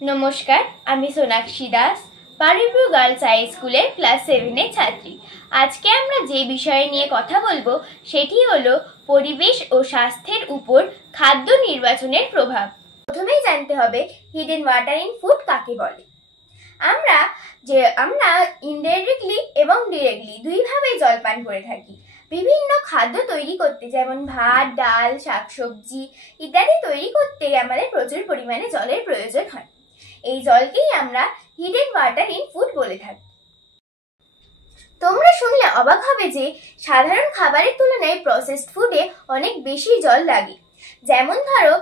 নমস্কার, আমি Sonakshi Das, পারিব্রু girls high স্কুলের ক্লাস 7 এর ছাত্রী। আজকে আমরা যে বিষয় নিয়ে কথা বলবো সেটি হলো পরিবেশ ও স্বাস্থ্যের উপর খাদ্য নির্বাচনের প্রভাব। প্রথমেই জানতে হবে হিডেন ওয়াটার ইন ফুড কাকে বলে। আমরা ইনডাইরেক্টলি এবং ডিরেক্টলি দুইভাবেই জল পান করে থাকি। বিভিন্ন খাদ্য তৈরি করতে, যেমন ভাত, ডাল, শাকসবজি ইত্যাদি তৈরি করতে আমাদের প্রচুর পরিমাণে জলের প্রয়োজন হয়। এই জলকেই আমরা হিডেন ওয়াটার ইন ফুড বলে থাকি। তোমরা শুনলে অবাক হবে যে সাধারণ খাবারের তুলনায় প্রসেসড ফুডে অনেক বেশি জল লাগে। যেমন ধরো,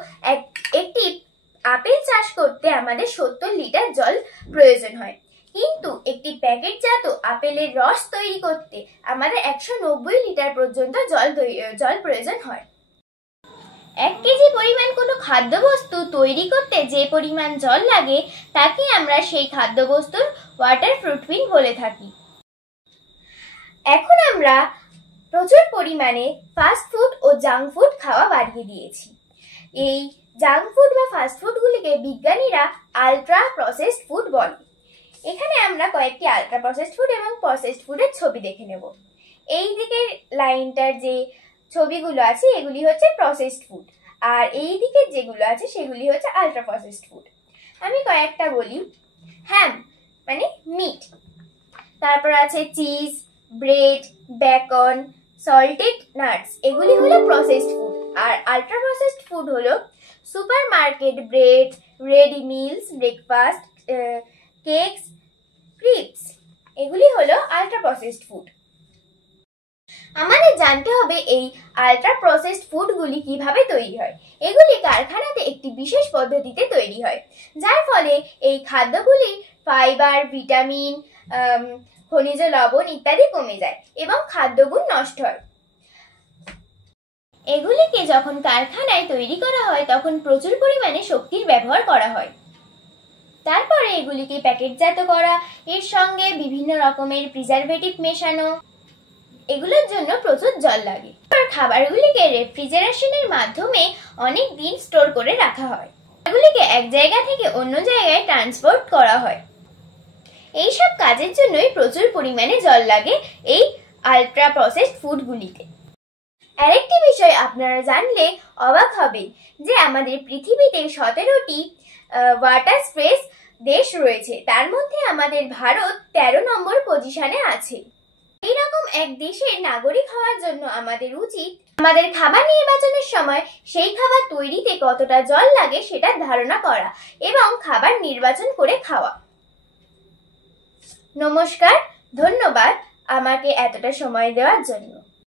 একটি আপেল চাষ করতে আমাদের 70 লিটার জল প্রয়োজন হয়, কিন্তু একটি প্যাকেটজাত আপেলের রস তৈরি করতে আমাদের 190 লিটার পর্যন্ত জল প্রয়োজন হয়। 1 কেজি পরিমাণ কোনো খাদ্যবস্তু তৈরি করতে যে পরিমাণ জল লাগে তাকে আমরা সেই খাদ্যবস্তুর ওয়াটার ফুটপ্রিন্ট বলে থাকি। এখন আমরা প্রচুর পরিমাণে ফাস্ট ফুড ও জাঙ্ক ফুড খাওয়া বাড়িয়ে দিয়েছি। এই জাঙ্ক ফুড বা ফাস্ট ফুডগুলিকে বিজ্ঞানীরা আলট্রা প্রসেসড ফুড বলে। এখানে আমরা কয়েকটি আলট্রা প্রসেসড ফুড এবং প্রসেসড ফুডের ছবি দেখে নেব। এই দিকের লাইনটার যে ছবিগুলো আছে এগুলি হচ্ছে প্রসেসড ফুড, আর এই দিকের যেগুলো আছে সেগুলি হচ্ছে আলট্রা প্রসেসড ফুড। আমি কয়েকটা বলি। হ্যাম মানে মিট, তারপর আছে cheese, bread, bacon, salted nuts, এগুলি হলো প্রসেসড ফুড। আর আলট্রা প্রসেসড ফুড হলো supermarket bread, ready meals, breakfast, cakes, crisps, এগুলি হলো আলট্রা প্রসেসড ফুড। আমাদের জানতে হবে এই আলট্রা প্রসেসড ফুডগুলি কিভাবে তৈরি হয়। এগুলি কারখানাতে একটি বিশেষ পদ্ধতিতে তৈরি হয়, যার ফলে এই খাদ্যগুলি ফাইবার, ভিটামিন, খনিজ লবণ ইত্যাদি কমে যায় এবং খাদ্যগুণ নষ্ট হয়। এগুলিকে যখন কারখানায় তৈরি করা হয় তখন প্রচুর পরিমাণে শক্তির ব্যবহার করা হয়। তারপরে এগুলিকে প্যাকেটজাত করা, এর সঙ্গে বিভিন্ন রকমের প্রিজারভেটিভ মেশানো, এগুলোর জন্য প্রচুর জল লাগে। খাবারগুলিকে রেফ্রিজারেশনের মাধ্যমে অনেক দিন স্টোর করে রাখা হয়। এগুলিকে এক জায়গা থেকে অন্য জায়গায় ট্রান্সপোর্ট করা হয়। এইসব কাজের জন্যই প্রচুর পরিমাণে জল লাগে এই আলট্রা প্রসেসড ফুডগুলিতে। আরেকটি বিষয় আপনারা জানলে অবাক হবেন যে আমাদের পৃথিবীতে 17টি ওয়াটার স্ট্রেস দেশ রয়েছে, তার মধ্যে আমাদের ভারত 13 নম্বর পজিশনে আছে। এইরকম এক দেশের নাগরিক হওয়ার জন্য আমাদের উচিত আমাদের খাবার নির্বাচনের সময় সেই খাবার তৈরিতে কতটা জল লাগে সেটার ধারণা করা এবং খাবার নির্বাচন করে খাওয়া। নমস্কার, ধন্যবাদ আমাকে এতটা সময় দেওয়ার জন্য।